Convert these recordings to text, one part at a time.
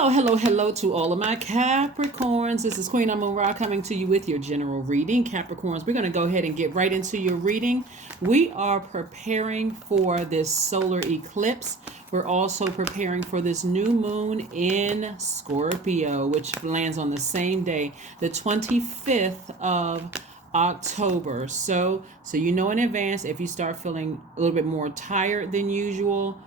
Hello to all of my Capricorns. This is Queen Amun Ra coming to you with your general reading. Capricorns, we're going to go ahead and get right into your reading. We are preparing for this solar eclipse. We're also preparing for this new moon in Scorpio, which lands on the same day, the 25th of October. So you know in advance if you start feeling a little bit more tired than usual.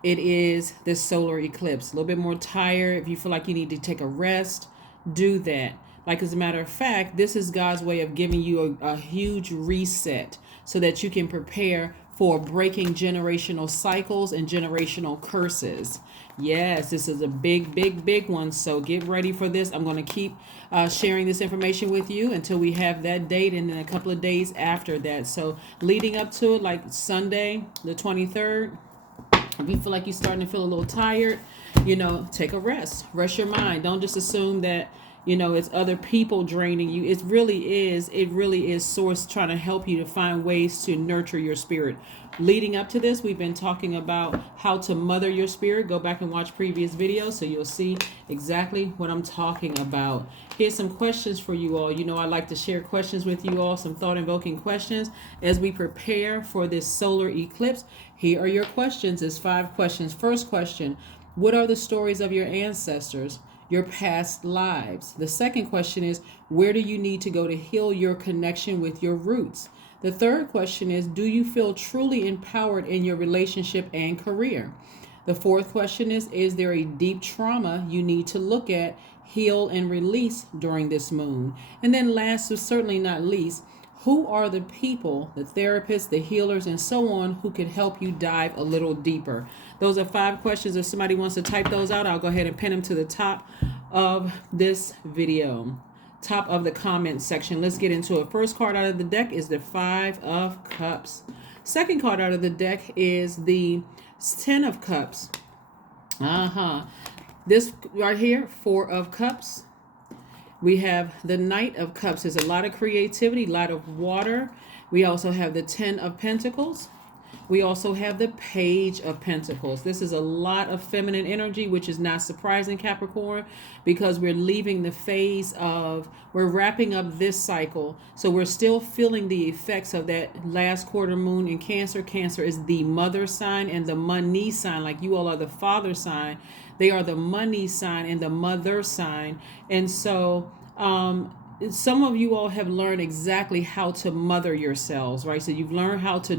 It is this solar eclipse. A little bit more tired. If you feel like you need to take a rest, do that. Like, as a matter of fact, this is God's way of giving you a huge reset so that you can prepare for breaking generational cycles and generational curses. Yes, this is a big one. So get ready for this. I'm going to keep sharing this information with you until we have that date and then a couple of days after that. So leading up to it, like Sunday, the 23rd, if you feel like you're starting to feel a little tired, take a rest. Rest your mind. Don't just assume that, it's other people draining you. It really is Source trying to help you to find ways to nurture your spirit. Leading up to this, we've been talking about how to mother your spirit. Go back and watch previous videos so you'll see exactly what I'm talking about. Here's some questions for you all. I like to share questions with you all, some thought-invoking questions as we prepare for this solar eclipse. Here are your questions. It's 5 questions. First question, what are the stories of your ancestors, your past lives? The second question is, where do you need to go to heal your connection with your roots? The third question is, do you feel truly empowered in your relationship and career? The fourth question is there a deep trauma you need to look at, heal, and release during this moon? And then last, but certainly not least, who are the people, the therapists, the healers, and so on, who can help you dive a little deeper? Those are 5 questions. If somebody wants to type those out, I'll go ahead and pin them to the top of this video, top of the comment section. Let's get into it. First card out of the deck is the 5 of Cups. Second card out of the deck is the 10 of Cups. This right here, 4 of Cups. We have the Knight of Cups. There's a lot of creativity, a lot of water. We also have the 10 of Pentacles. We also have the Page of Pentacles. This is a lot of feminine energy, which is not surprising, Capricorn, because we're leaving the phase of, we're wrapping up this cycle. So we're still feeling the effects of that last quarter moon in Cancer. Cancer is the mother sign and the money sign. Like, you all are the father sign. They are the money sign and the mother sign. And so some of you all have learned exactly how to mother yourselves, right? So you've learned how to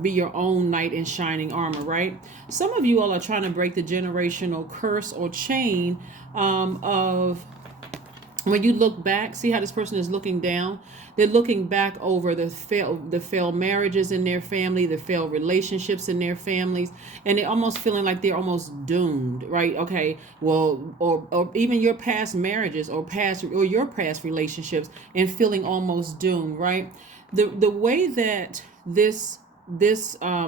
be your own knight in shining armor, right? Some of you all are trying to break the generational curse or chain of, when you look back, see how this person is looking down? They're looking back over the failed marriages in their family, the failed relationships in their families, and they're almost feeling like they're almost doomed, right? Okay, well, or even your past marriages or your past relationships, and feeling almost doomed, right? The way that this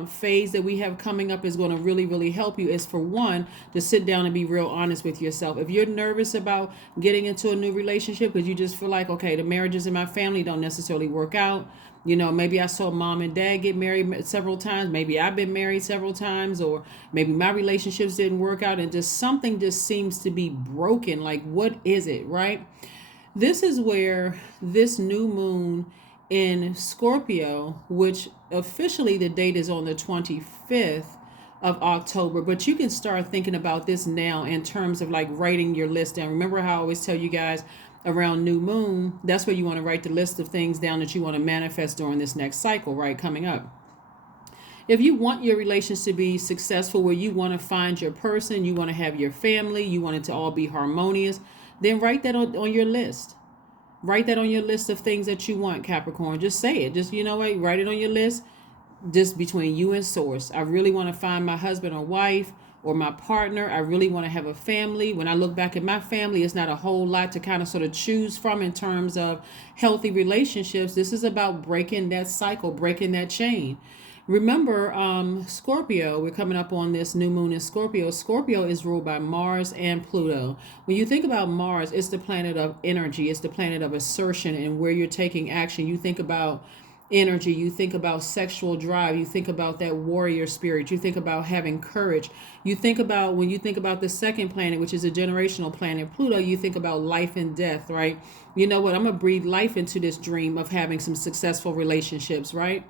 phase that we have coming up is going to really help you is, for one, to sit down and be real honest with yourself. If you're nervous about getting into a new relationship because you just feel like, okay, the marriages in my family don't necessarily work out, maybe I saw mom and dad get married several times, maybe I've been married several times, or maybe my relationships didn't work out and just something just seems to be broken. Like, what is it, right? This is where this new moon in Scorpio, which officially the date is on the 25th of October, but you can start thinking about this now in terms of like writing your list down. Remember how I always tell you guys around new moon, that's where you want to write the list of things down that you want to manifest during this next cycle, right, coming up. If you want your relations to be successful, where you want to find your person, you want to have your family, you want it to all be harmonious, then write that on your list. Write that on your list of things that you want, Capricorn. Just say it. Just, write it on your list, just between you and Source. I really want to find my husband or wife or my partner. I really want to have a family. When I look back at my family, it's not a whole lot to kind of sort of choose from in terms of healthy relationships. This is about breaking that cycle, breaking that chain. Remember, Scorpio, we're coming up on this new moon in Scorpio. Scorpio is ruled by Mars and Pluto. When you think about Mars, it's the planet of energy. It's the planet of assertion and where you're taking action. You think about energy, you think about sexual drive, you think about that warrior spirit, you think about having courage, you think about, when you think about the second planet, which is a generational planet, Pluto, you think about life and death, right? You know what, I'm gonna breathe life into this dream of having some successful relationships, right?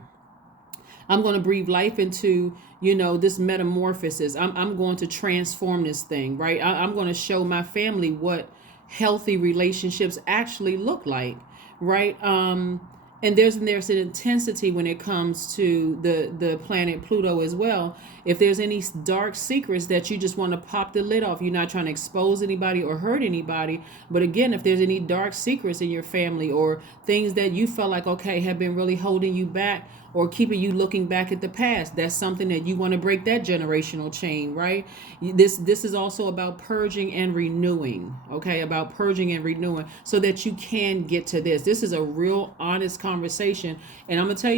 I'm going to breathe life into, this metamorphosis. I'm going to transform this thing, right? I'm going to show my family what healthy relationships actually look like, right? And there's an intensity when it comes to the planet Pluto as well. If there's any dark secrets that you just want to pop the lid off, you're not trying to expose anybody or hurt anybody. But again, if there's any dark secrets in your family or things that you felt like, okay, have been really holding you back or keeping you looking back at the past, that's something that you want to break that generational chain, right? This is also about purging and renewing, okay? About purging and renewing so that you can get to this. This is a real honest conversation. And I'm going to tell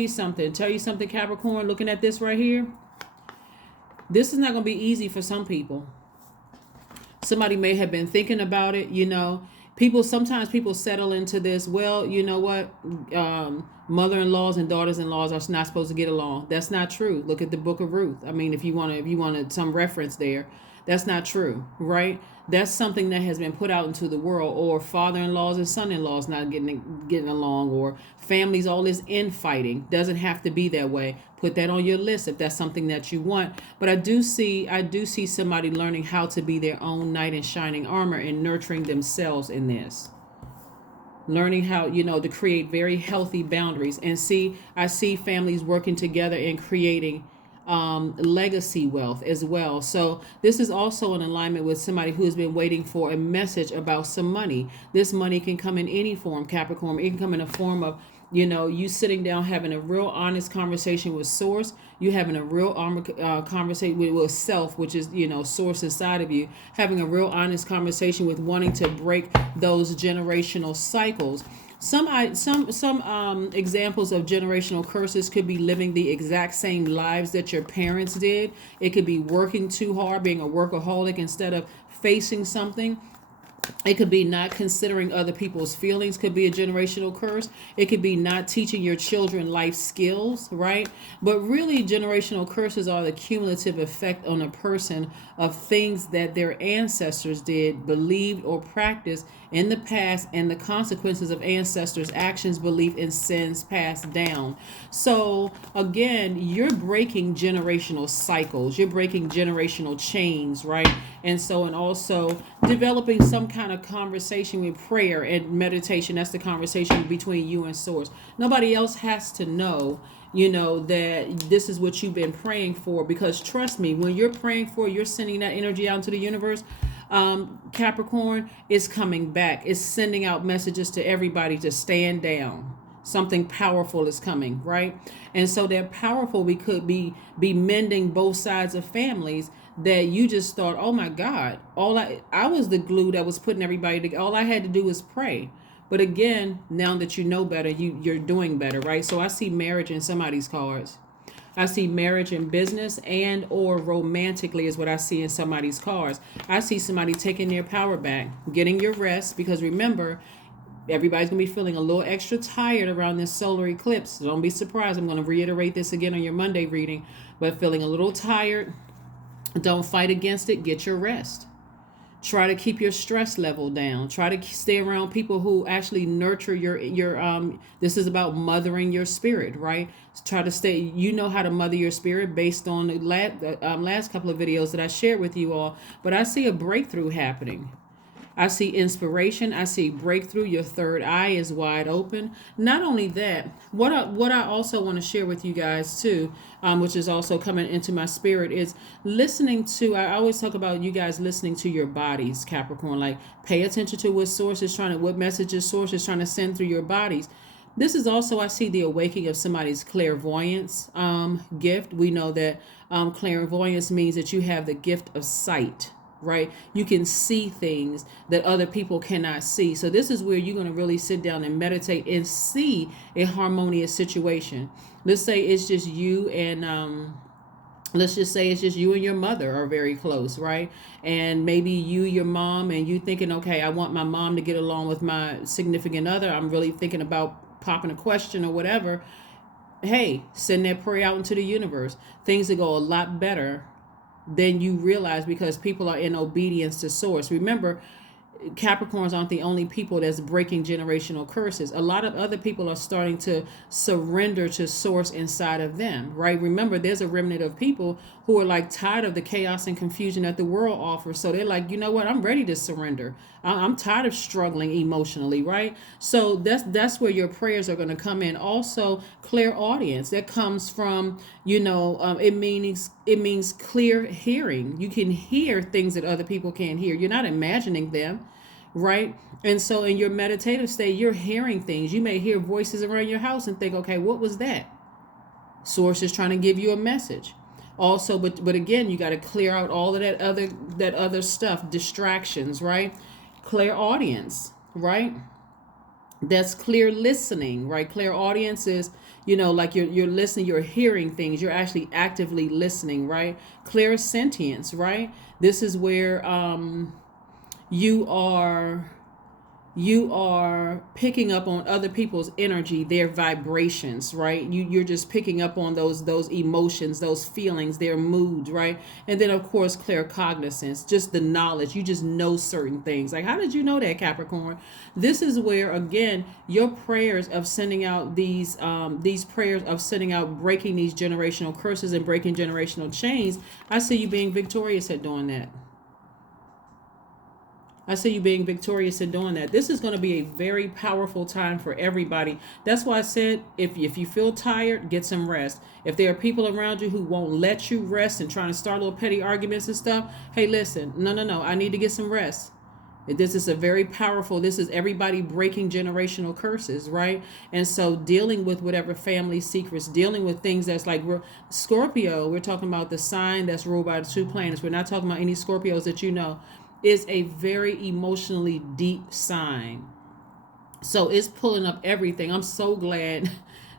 you something, Capricorn, looking at this right here. This is not going to be easy for some people. Somebody may have been thinking about it, sometimes people settle into this, well, you know what, mother-in-laws and daughters-in-laws are not supposed to get along. That's not true. Look at the book of Ruth. I mean, if you wanted some reference there, that's not true, right? That's something that has been put out into the world. Or father-in-laws and son-in-laws not getting along, or families, all this infighting. Doesn't have to be that way. Put that on your list if that's something that you want. But I do see somebody learning how to be their own knight in shining armor and nurturing themselves in this. Learning how, to create very healthy boundaries. And I see families working together and creating legacy wealth as well. So this is also in alignment with somebody who has been waiting for a message about some money. This money can come in any form, Capricorn. It can come in a form of, you sitting down having a real honest conversation with source. You having a real conversation with self, which is, source inside of you. Having a real honest conversation with wanting to break those generational cycles. Some examples of generational curses could be living the exact same lives that your parents did. It could be working too hard, being a workaholic instead of facing something. It could be not considering other people's feelings, could be a generational curse. It could be not teaching your children life skills, right? But really, generational curses are the cumulative effect on a person of things that their ancestors did, believed, or practiced in the past, and the consequences of ancestors' actions, belief, and sins passed down. So again, you're breaking generational cycles. You're breaking generational chains, right? And also developing some kind of conversation with prayer and meditation. That's the conversation between you and source. Nobody else has to know, that this is what you've been praying for, because trust me, when you're praying for, you're sending that energy out into the universe. Capricorn is coming back. It's sending out messages to everybody to stand down. Something powerful is coming, right? And so that powerful, we could be mending both sides of families that you just thought, oh my God, I was the glue that was putting everybody together. All I had to do was pray. But again, now that you know better, you're doing better, right? So I see marriage in somebody's cards. I see marriage in business and or romantically is what I see in somebody's cards. I see somebody taking their power back, getting your rest, because remember, everybody's going to be feeling a little extra tired around this solar eclipse. So don't be surprised. I'm going to reiterate this again on your Monday reading, but feeling a little tired. Don't fight against it. Get your rest. Try to keep your stress level down. Try to stay around people who actually nurture your this is about mothering your spirit, right? Try to stay, how to mother your spirit based on the last couple of videos that I shared with you all. But I see a breakthrough happening. I see inspiration. I see breakthrough. Your third eye is wide open. Not only that, what I also want to share with you guys too, which is also coming into my spirit, is listening to, I always talk about you guys listening to your bodies, Capricorn. Like, pay attention to what messages source is trying to send through your bodies. This is also, I see the awakening of somebody's clairvoyance gift. We know that clairvoyance means that you have the gift of sight, right? You can see things that other people cannot see. So this is where you're going to really sit down and meditate and see a harmonious situation. Let's say it's just you and let's just say it's just you and your mother are very close, right? And maybe your mom, and you thinking, okay, I want my mom to get along with my significant other. I'm really thinking about popping a question or whatever. hey, send that prayer out into the universe. Things will go a lot better than you realize because people are in obedience to source. Remember, Capricorns aren't the only people that's breaking generational curses. A lot of other people are starting to surrender to source inside of them, right? Remember, there's a remnant of people who are like tired of the chaos and confusion that the world offers. So they're like, you know what? I'm ready to surrender. I'm tired of struggling emotionally, right? So that's where your prayers are going to come in. Also, clairaudience that comes from, it means clear hearing. You can hear things that other people can't hear. You're not imagining them, right? And so in your meditative state, you're hearing things. You may hear voices around your house and think, okay, what was that? Source is trying to give you a message. Also, but again, you got to clear out all of that other stuff, distractions, right? Clairaudience, right? That's clear listening, right? Clairaudience is, like you're listening, you're hearing things, you're actually actively listening, right? Clairsentience, right? This is where you are picking up on other people's energy, their vibrations, right? You're just picking up on those emotions, those feelings, their moods, right? And then of course claircognizance, just the knowledge. You just know certain things. Like, how did you know that, Capricorn? This is where again your prayers of sending out these prayers of sending out, breaking these generational curses and breaking generational chains. I see you being victorious at doing that. I see you being victorious in doing that. This is going to be a very powerful time for everybody. That's why I said, if you feel tired, get some rest. If there are people around you who won't let you rest and trying to start little petty arguments and stuff, hey, listen, no, I need to get some rest. This is this is everybody breaking generational curses, right? And so dealing with whatever family secrets, dealing with things that's like Scorpio, we're talking about the sign that's ruled by the two planets. We're not talking about any Scorpios that you know. Is a very emotionally deep sign. So it's pulling up everything. I'm so glad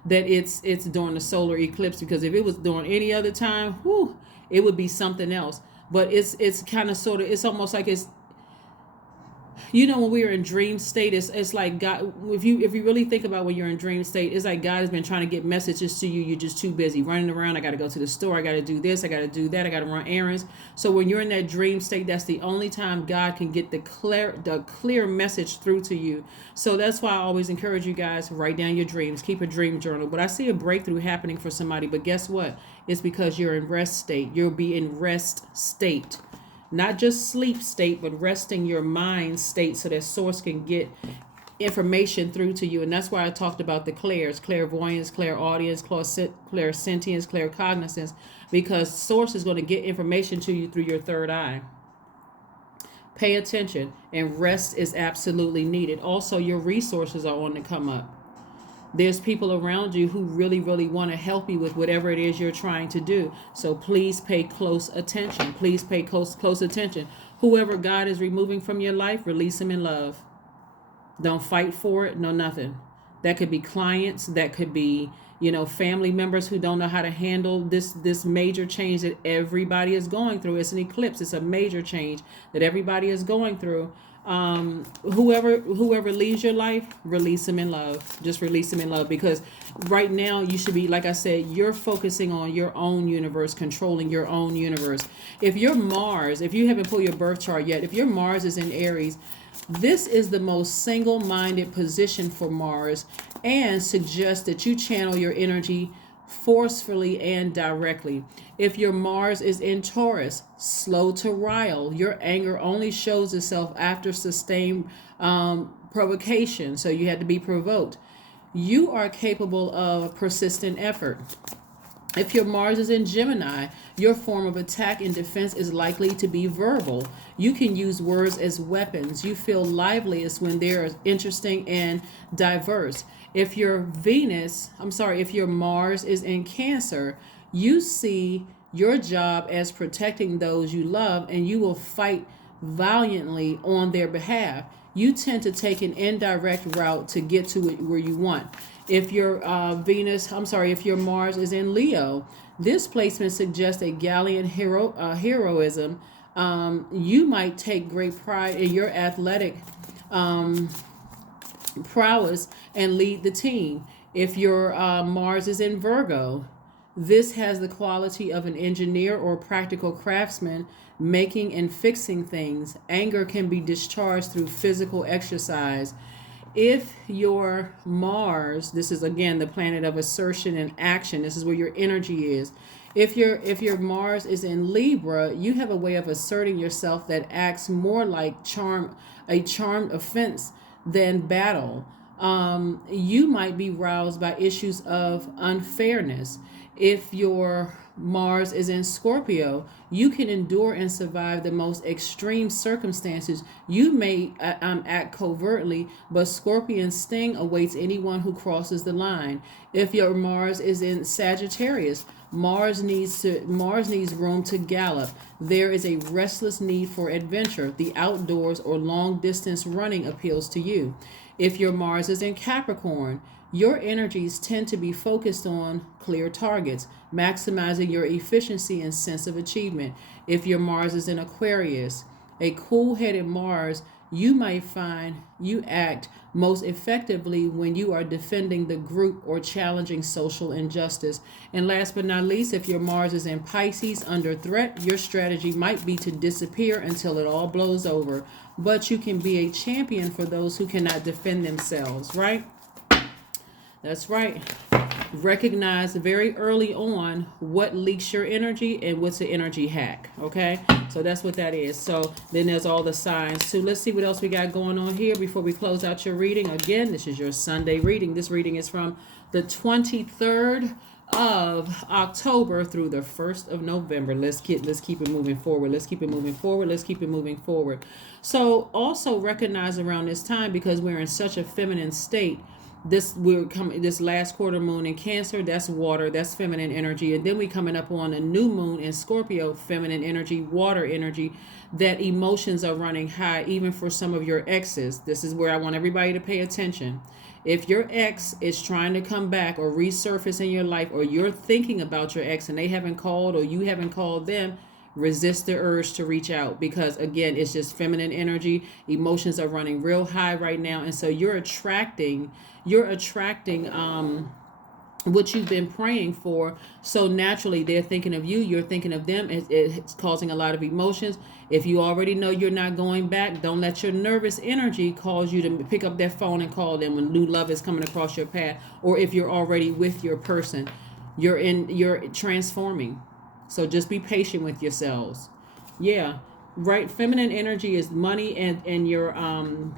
that it's during the solar eclipse, because if it was during any other time, it would be something else. But it's kind of sort of, it's almost like it's, when we are in dream state, it's like God. If you really think about when you're in dream state, it's like God has been trying to get messages to you. You're just too busy running around. I got to go to the store. I got to do this. I got to do that. I got to run errands. So when you're in that dream state, that's the only time God can get the clear message through to you. So that's why I always encourage you guys, write down your dreams. Keep a dream journal. But I see a breakthrough happening for somebody. But guess what? It's because you're in rest state. You'll be in rest state. Not just sleep state, but resting your mind state so that source can get information through to you. And that's why I talked about the clairs, clairvoyance, clairaudience, clairsentience, claircognizance, because source is going to get information to you through your third eye. Pay attention, and rest is absolutely needed. Also, your resources are on the come up. There's people around you who really, really want to help you with whatever it is you're trying to do. So please pay close attention. Please pay close attention. Whoever God is removing from your life, release him in love. Don't fight for it. No, nothing. That could be clients. That could be, family members who don't know how to handle this major change that everybody is going through. It's an eclipse. It's a major change that everybody is going through. Whoever leaves your life, release them in love. Just release them in love, because right now you should be, like I said, you're focusing on your own universe, controlling your own universe. If your Mars, if you haven't pulled your birth chart yet, if your Mars is in Aries, this is the most single-minded position for Mars, and suggests that you channel your energy forcefully and directly. If your Mars is in Taurus, slow to rile. Your anger only shows itself after sustained provocation, so you had to be provoked. You are capable of persistent effort. If your Mars is in Gemini, your form of attack and defense is likely to be verbal. You can use words as weapons. You feel liveliest when they're interesting and diverse. If your Mars is in Cancer, you see your job as protecting those you love, and you will fight valiantly on their behalf. You tend to take an indirect route to get to where you want. If your if your Mars is in Leo, this placement suggests a gallant heroism. You might take great pride in your athletic prowess and lead the team. If your Mars is in Virgo, this has the quality of an engineer or practical craftsman making and fixing things. Anger can be discharged through physical exercise. If your Mars, this is again the planet of assertion and action, this is where your energy is. If your Mars is in Libra, you have a way of asserting yourself that acts more like a charmed offense than battle. You might be roused by issues of unfairness. If your Mars is in Scorpio, you can endure and survive the most extreme circumstances. You may act covertly, but scorpion sting awaits anyone who crosses the line. If your Mars is in Sagittarius, Mars needs room to gallop. There is a restless need for adventure. The outdoors or long distance running appeals to you. If your Mars is in Capricorn, your energies tend to be focused on clear targets, maximizing your efficiency and sense of achievement. If your Mars is in Aquarius, a cool-headed Mars, you might find you act most effectively when you are defending the group or challenging social injustice. And last but not least, if your Mars is in Pisces under threat, your strategy might be to disappear until it all blows over. But you can be a champion for those who cannot defend themselves, right? That's right. Recognize very early on what leaks your energy and what's an energy hack. Okay, so that's what that is. So then there's all the signs. So let's see what else we got going on here before we close out your reading. Again, this is your Sunday reading. This reading is from the 23rd of October through the 1st of November. Let's keep it moving forward. Let's keep it moving forward. Let's keep it moving forward. So also recognize around this time, because we're in such a feminine state, this last quarter moon in Cancer, that's water, that's feminine energy, and then we coming up on a new moon in Scorpio, feminine energy, water energy, that emotions are running high even for some of your exes. This is where I want everybody to pay attention. If your ex is trying to come back or resurface in your life, or you're thinking about your ex and they haven't called or you haven't called them, resist the urge to reach out, because again, it's just feminine energy. Emotions are running real high right now, and so you're attracting what you've been praying for. So naturally they're thinking of you, you're thinking of them. It's causing a lot of emotions. If you already know you're not going back, don't let your nervous energy cause you to pick up that phone and call them when new love is coming across your path, or if you're already with your person. You're transforming. So just be patient with yourselves. Yeah. Right. Feminine energy is money and your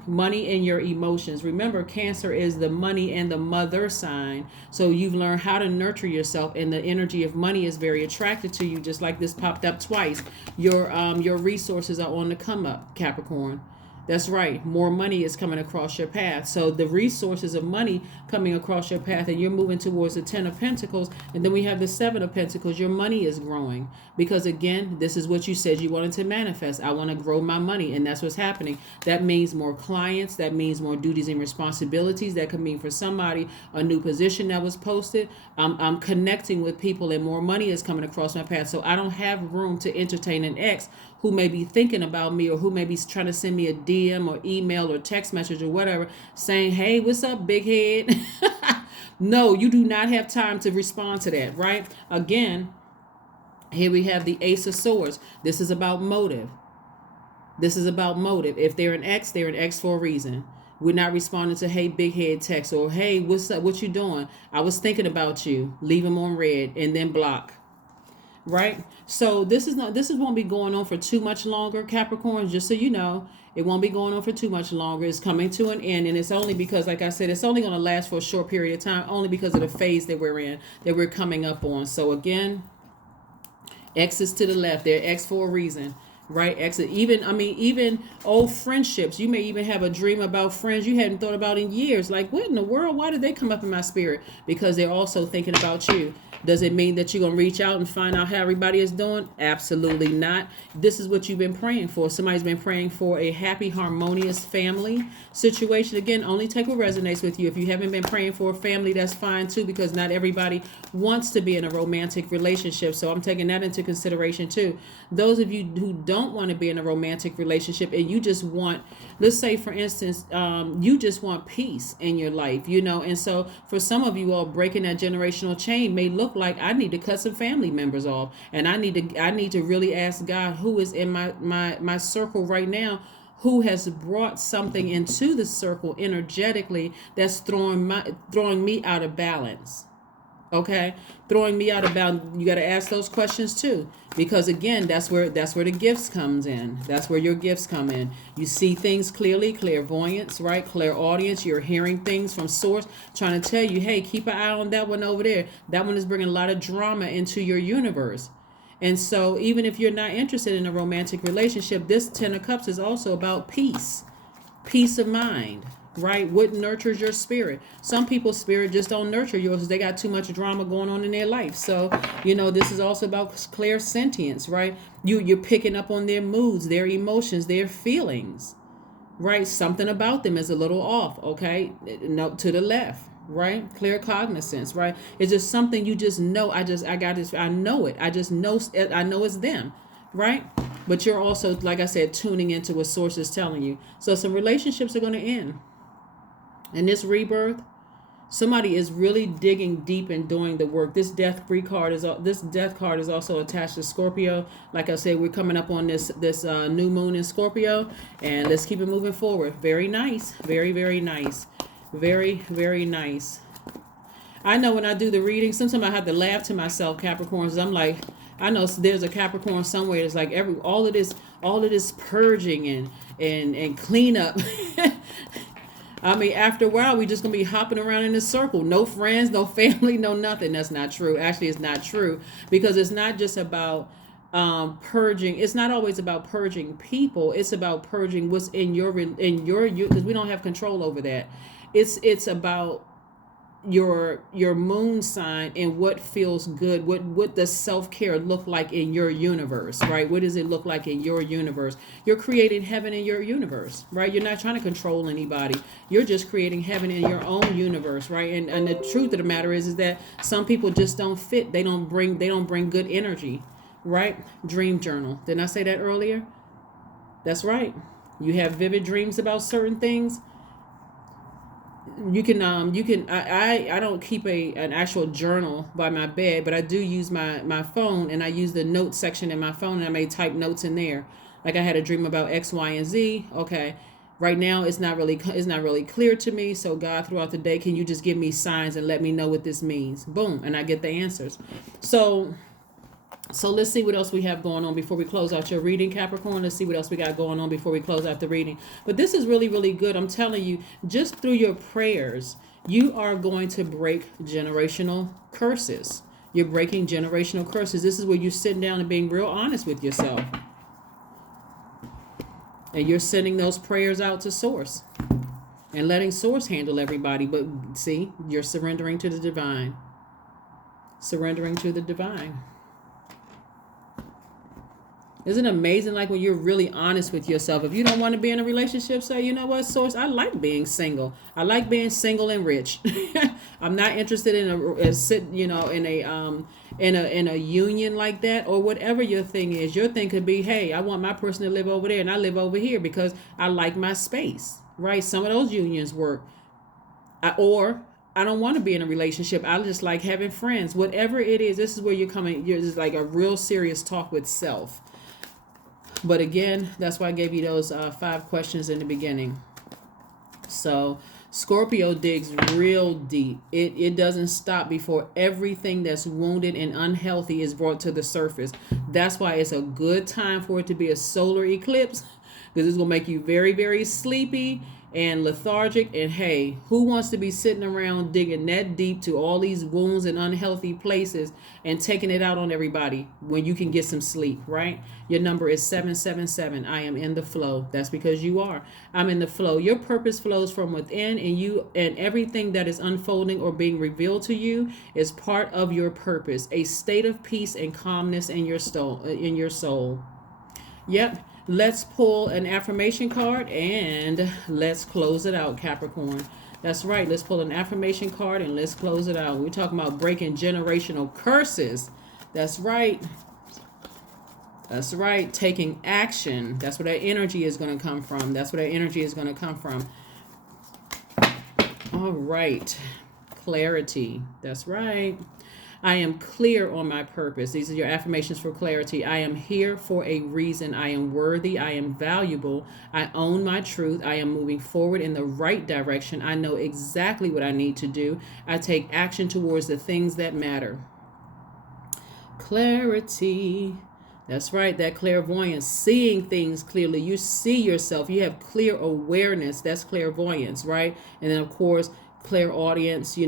money and your emotions. Remember, Cancer is the money and the mother sign. So you've learned how to nurture yourself, and the energy of money is very attracted to you, just like this popped up twice. Your resources are on the come up, Capricorn. That's right. More money is coming across your path. So the resources of money coming across your path, and you're moving towards the 10 of Pentacles. And then we have the 7 of Pentacles. Your money is growing, because again, this is what you said you wanted to manifest. I want to grow my money, and that's what's happening. That means more clients. That means more duties and responsibilities. That could mean for somebody a new position that was posted. I'm connecting with people, and more money is coming across my path. So I don't have room to entertain an ex who may be thinking about me, or who may be trying to send me a DM or email or text message or whatever saying, hey, what's up, big head? No, you do not have time to respond to that, right? Again, here we have the Ace of Swords. This is about motive. This is about motive. If they're an ex for a reason. We're not responding to, hey, big head text, or hey, what's up? What you doing? I was thinking about you. Leave them on red and then block. Right? So this won't be going on for too much longer, Capricorn, just so you know. It won't be going on for too much longer. It's coming to an end, and it's only because, like I said, it's only going to last for a short period of time, only because of the phase that we're in, that we're coming up on. So again, exes to the left. They're ex for a reason. Right? Exit. Even old friendships. You may even have a dream about friends you hadn't thought about in years. Like, what in the world? Why did they come up in my spirit? Because they're also thinking about you. Does it mean that you're going to reach out and find out how everybody is doing? Absolutely not. This is what you've been praying for. Somebody's been praying for a happy, harmonious family situation. Again, only take what resonates with you. If you haven't been praying for a family, that's fine too, because not everybody wants to be in a romantic relationship. So I'm taking that into consideration too. Those of you who don't don't want to be in a romantic relationship and you just want, let's say for instance, you just want peace in your life, you know. And so for some of you all, breaking that generational chain may look like, I need to cut some family members off, and I need to really ask God, who is in my circle right now, who has brought something into the circle energetically that's throwing me out of balance. Okay, throwing me out of bounds. You got to ask those questions too, because again, that's where the gifts comes in. That's where your gifts come in. You see things clearly, clairvoyance, right? Clairaudience. You're hearing things from source, trying to tell you, hey, keep an eye on that one over there. That one is bringing a lot of drama into your universe. And so even if you're not interested in a romantic relationship, this 10 of Cups is also about peace of mind. Right? What nurtures your spirit? Some people's spirit just don't nurture yours because they got too much drama going on in their life. So, you know, this is also about clairsentience, right? You're picking up on their moods, their emotions, their feelings, right? Something about them is a little off, okay? No, to the left, right? Clear cognizance, right? It's just something you just know. I got this. I know it. I just know. I know it's them, right? But you're also, like I said, tuning into what source is telling you. So some relationships are going to end. In this rebirth, somebody is really digging deep and doing the work. This death card is also attached to Scorpio. Like I said, we're coming up on this new moon in Scorpio, and let's keep it moving forward. Very nice, very, very nice, very, very nice. I know when I do the reading, sometimes I have to laugh to myself, Capricorns. I'm like, I know there's a Capricorn somewhere that's like all of this purging and cleanup. I mean, after a while, we just going to be hopping around in a circle. No friends, no family, no nothing. That's not true. Actually, it's not true, because it's not just about purging. It's not always about purging people. It's about purging what's in your because we don't have control over that. It's about your moon sign and what feels good. What does self-care look like in your universe, right? What does it look like in your universe? You're creating heaven in your universe, right? You're not trying to control anybody. You're just creating heaven in your own universe, right? And the truth of the matter is that some people just don't fit. They don't bring good energy, right? Dream journal. Didn't I say that earlier? That's right. You have vivid dreams about certain things. You can I don't keep an actual journal by my bed, but I do use my phone, and I use the notes section in my phone, and I may type notes in there. Like I had a dream about X, Y, and Z. Okay. Right now it's not really clear to me. So God, throughout the day, can you just give me signs and let me know what this means? Boom, and I get the answers. So let's see what else we have going on before we close out your reading, Capricorn. Let's see what else we got going on before we close out the reading. But this is really, really good. I'm telling you, just through your prayers, you are going to break generational curses. You're breaking generational curses. This is where you're sitting down and being real honest with yourself. And you're sending those prayers out to Source and letting Source handle everybody. But see, you're surrendering to the divine. Surrendering to the divine. Isn't it amazing, like when you're really honest with yourself? If you don't want to be in a relationship, say, you know what, Source, I like being single. I like being single and rich. I'm not interested in a union like that, or whatever your thing is. Your thing could be, hey, I want my person to live over there and I live over here because I like my space, right? Some of those unions work. Or I don't want to be in a relationship. I just like having friends. Whatever it is, this is where you're coming. You're just like a real serious talk with self. But again, that's why I gave you those 5 questions in the beginning. So Scorpio digs real deep. It doesn't stop before everything that's wounded and unhealthy is brought to the surface. That's why it's a good time for it to be a solar eclipse, because it's going to make you very, very sleepy and lethargic. And hey, who wants to be sitting around digging that deep to all these wounds and unhealthy places and taking it out on everybody when you can get some sleep, right? Your number is 777. I am in the flow. That's because you are. I'm in the flow. Your purpose flows from within, and everything that is unfolding or being revealed to you is part of your purpose, a state of peace and calmness in your soul. Yep. Let's pull an affirmation card and let's close it out, Capricorn. That's right. Let's pull an affirmation card and let's close it out. We're talking about breaking generational curses. That's right. That's right. Taking action. That's where that energy is going to come from. That's where that energy is going to come from. All right. Clarity. That's right. I am clear on my purpose. These are your affirmations for clarity. I am here for a reason. I am worthy. I am valuable. I own my truth. I am moving forward in the right direction. I know exactly what I need to do. I take action towards the things that matter. Clarity. That's right, that clairvoyance, seeing things clearly. You see yourself, you have clear awareness. That's clairvoyance, right? And then, of course, clairaudience,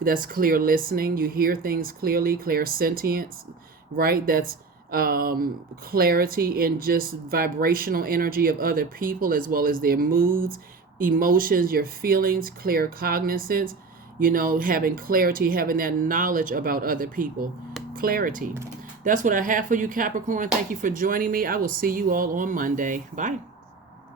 that's clear listening. You hear things clearly, clairsentience, right? That's clarity in just vibrational energy of other people as well as their moods, emotions, your feelings, clear cognizance, having clarity, having that knowledge about other people. Clarity. That's what I have for you, Capricorn. Thank you for joining me. I will see you all on Monday. Bye.